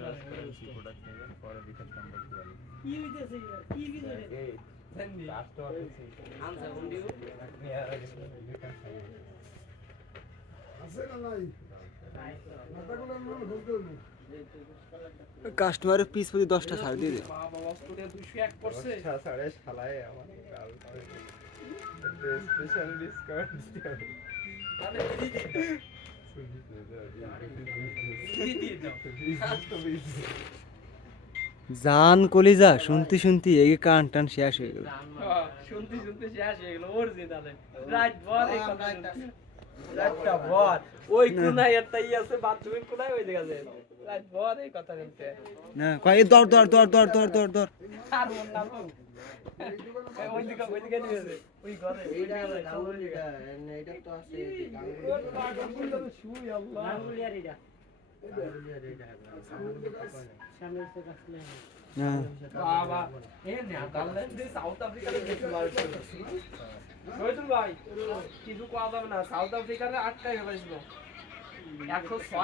transparency product নেবেন পরে বিকাশ number দিবেন কি হইতেছে কি কি করে এই সেন্ডি কাস্টমার আছে আনসার কোন দিও আছে না নাই নাটাগুলো আমি বলতে বলবো কাস্টমারের পিস প্রতি 10টা ছাড় দিয়ে দিও বাবা অস্ট্রেলিয়া 201 করছে ছাড়ে শালায় আমার গাল স্পেশাল ডিসকাউন্ট দিও তাহলে দি দাও জান কলিজা শুনতে শুনতে এই কান টান শেষ হয়ে গেল শুনতে শুনতে শেষ হয়ে গেল অরিজিনাল রাইট বল এই কথা রাতটা বল ওই কোনায় একটা ই আছে বাথরুমের কোনায় ওই জায়গা যায় রাইট বল এই কথা বলতে না কই দর দর দর দর দর দর দর আর মন না তো ওই দিকে নিয়ে যাবে ওই ঘরে এইটা এটা তো আছে শুই আল্লাহ গাঙ্গুলিয়ার এটা সামনে থেকে আসলে হ্যাঁ বাবা এ নেদারল্যান্ডে সাউথ আফ্রিকাতে দেখতে পারছো রইতুল ভাই কিছু কোয়া যাবে না সাউথ আফ্রিকাতে 8টায় ফেলাইছিল 106